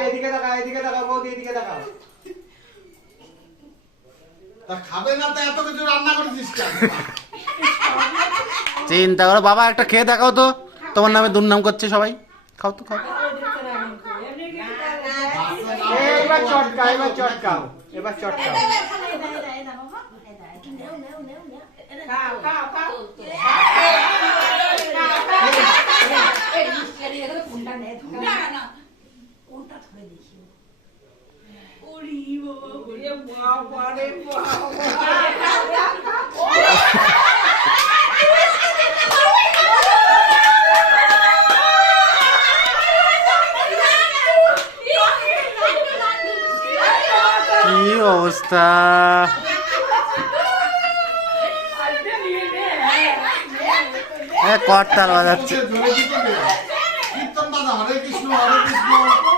এদিকে তাকা এদিকে তাকা বৌদি এদিকে তাকা খাবে না তো এত কিছু রান্না করেছিস চিন্তা করো বাবা একটা খেয়ে দেখাও তো। তোমার নামে দুর্নাম করছে সবাই। খাও তো খাও। এবার চটকা এবার চটকাও এবার চটকাও। খাও, খাও, খাও। ওরে বাবা রে বাবা। কি অবস্থা এ করতাল বাজাচ্ছে ওকে ধরে দিতে হবে। কীর্তন দাদা হরে কৃষ্ণ হরে কৃষ্ণ।